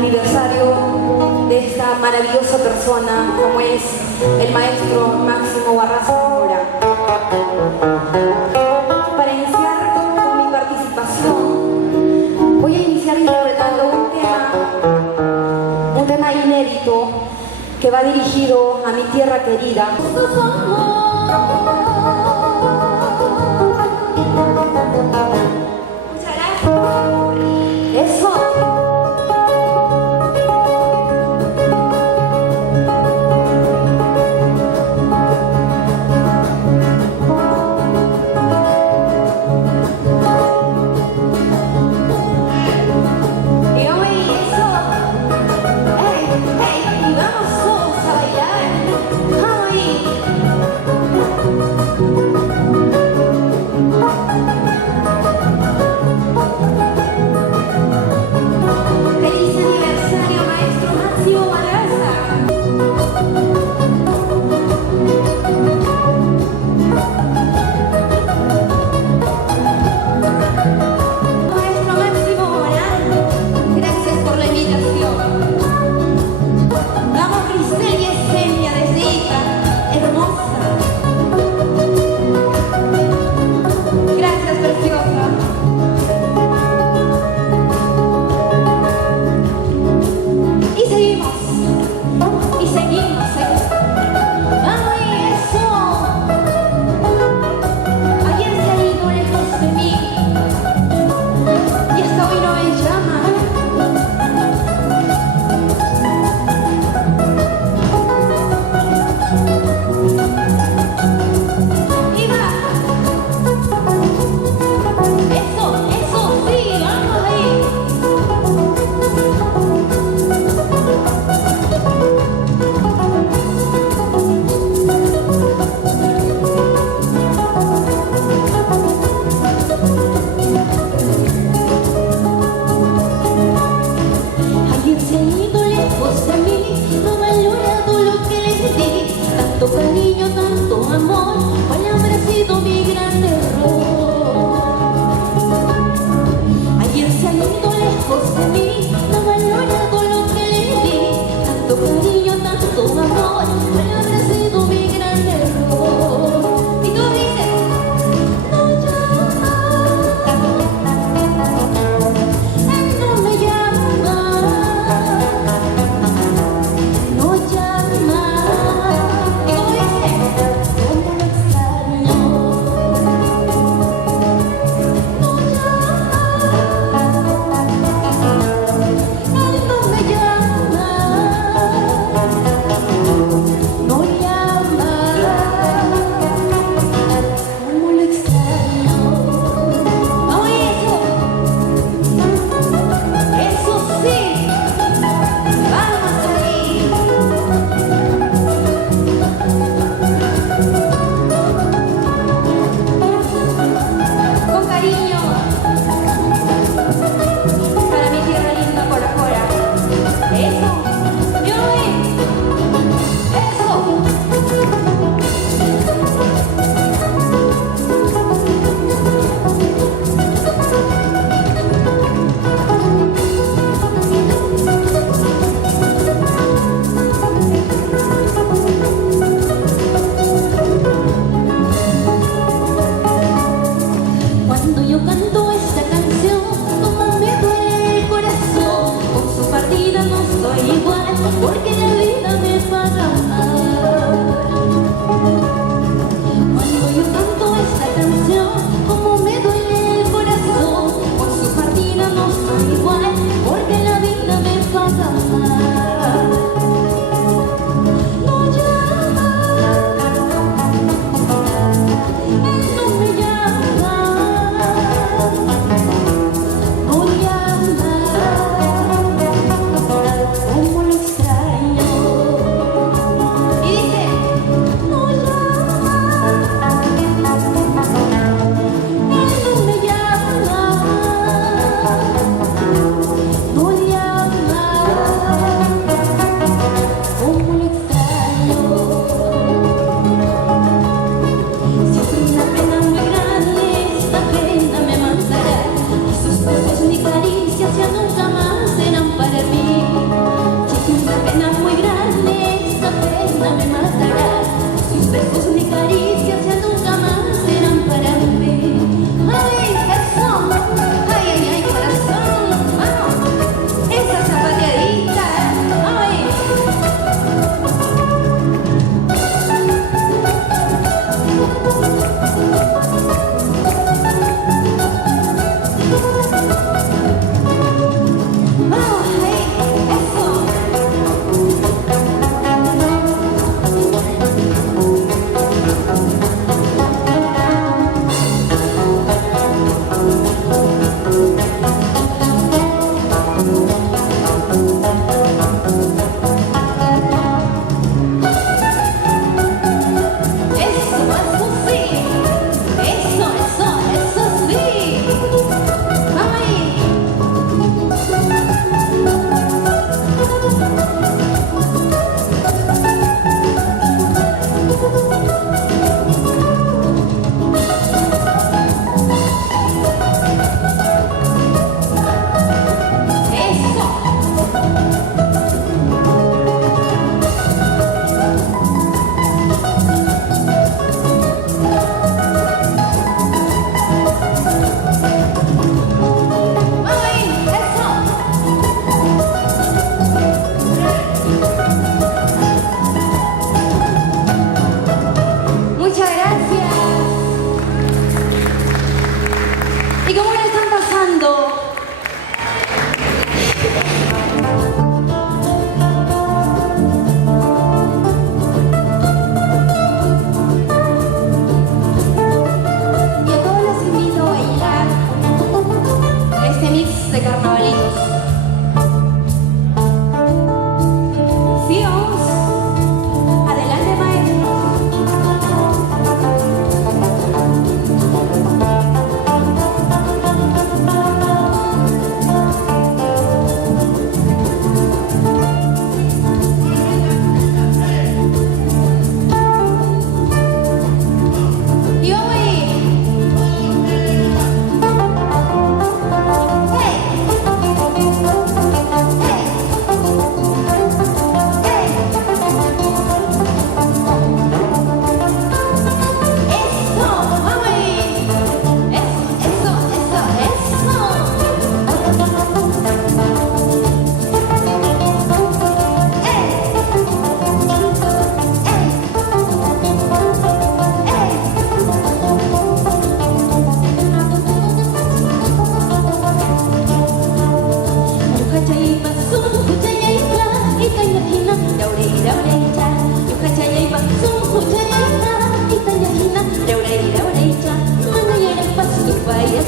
aniversario de esta maravillosa persona como es el maestro Máximo Barraza Zamora. Para iniciar con mi participación, voy a iniciar interpretando un tema inédito que va dirigido a mi tierra querida. Muchas gracias. Eso. Cariño, tanto amor, ¿cuál habrá sido mi gran error? Ayer se ha ido lejos de mí, no ha valorado lo que le di. Tanto cariño, tanto amor, ¿cuál habrá sido mi gran error? Y tú dices, no llama, él no me llama, no llama. Cuando yo canto esta canción, como me duele el corazón, con su partida no estoy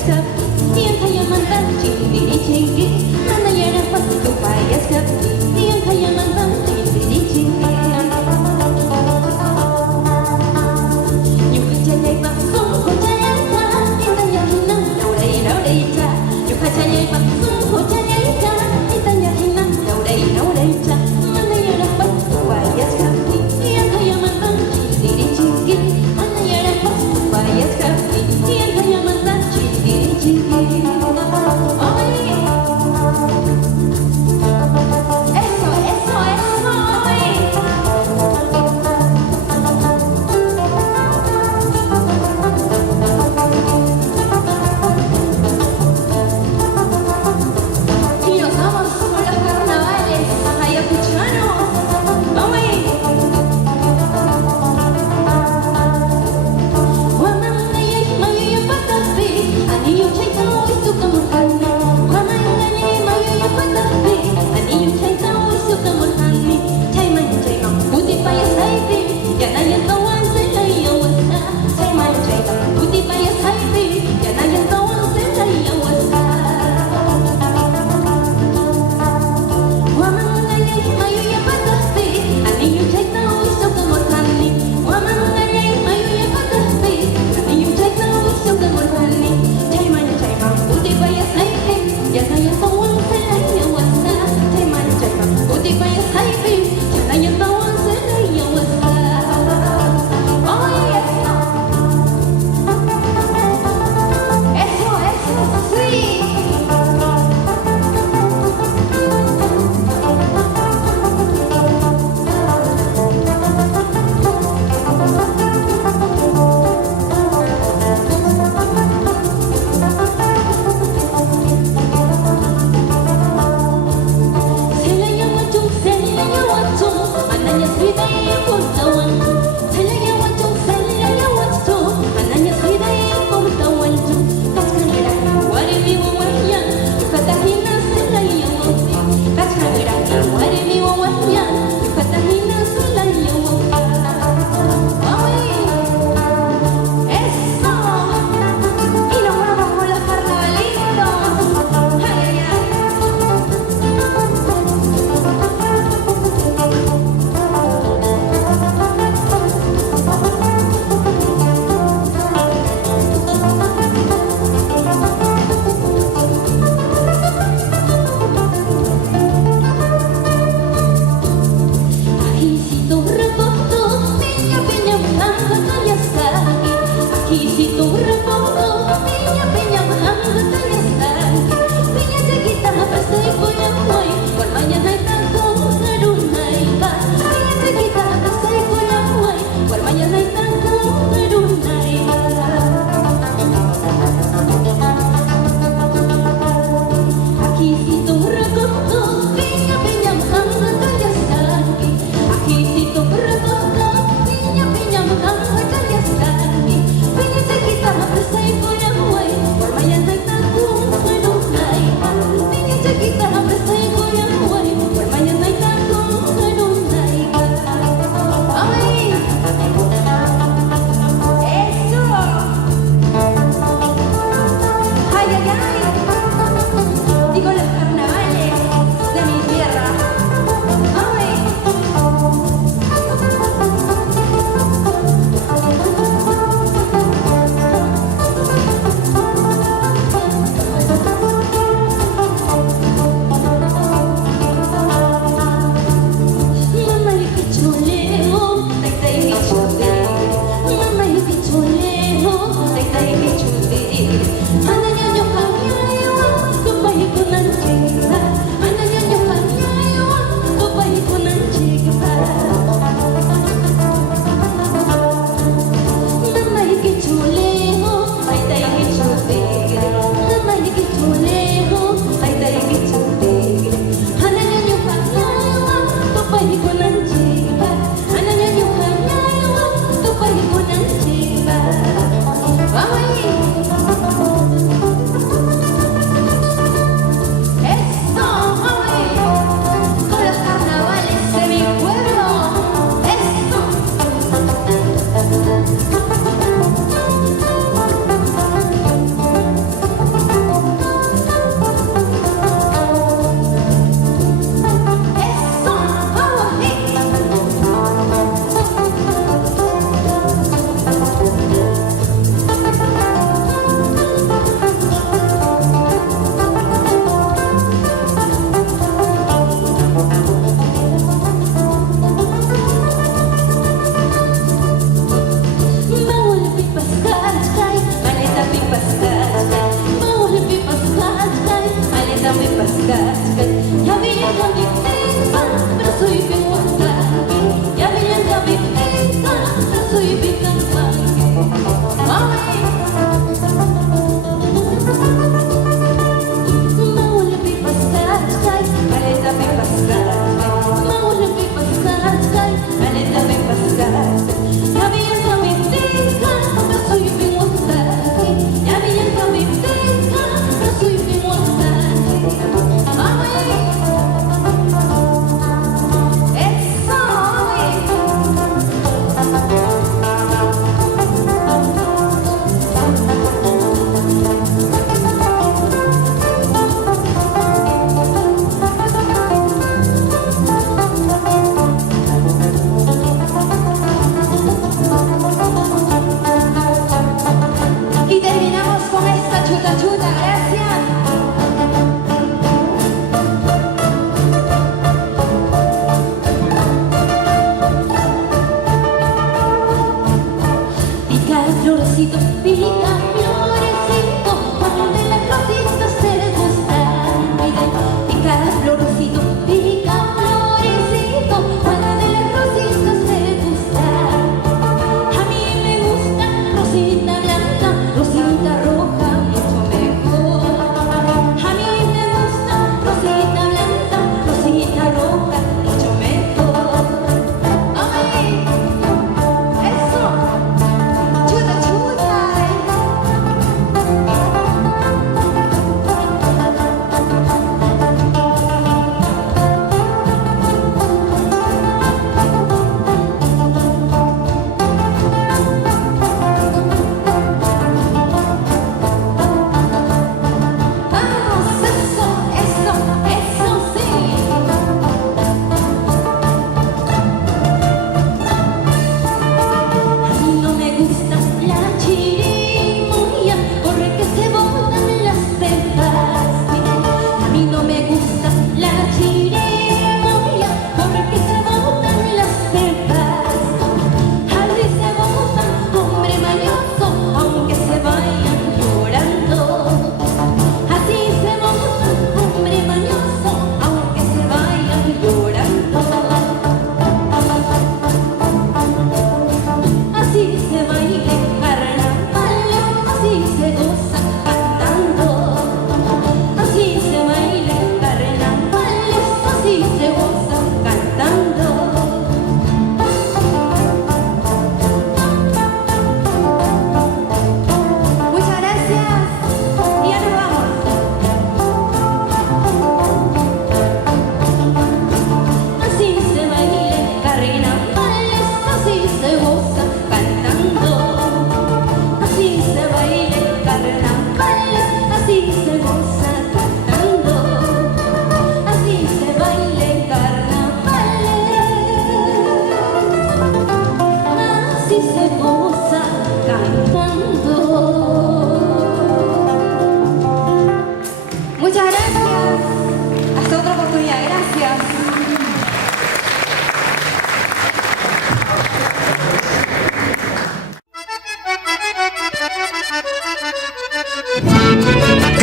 kapki yang kaya mantan cindiri cinggi mana ya dapat supaya kapki yang kaya mantan cindiri cinggi Yuka cayai bak sungko cayai ta Intan yakinan daurai daurai ta Yuka cayai bak sungko cayai ta Intan yakinan daurai daurai ta mana ya dapat supaya kapki yang kaya mantan cindiri cinggi mana ya dapat supaya kapki yang kaya mantan cindiri cinggi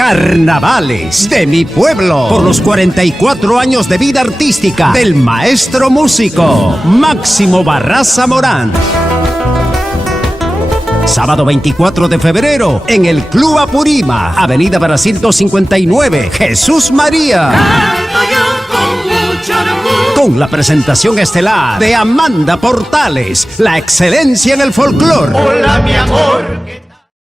Carnavales de mi pueblo, por los 44 años de vida artística del maestro músico Máximo Barraza Morán. Sábado 24 de febrero en el Club Apurima, Avenida Brasil 259, Jesús María. Canto yo con mucho orgullo. Con la presentación estelar de Amanda Portales, la excelencia en el folclore. Hola mi amor.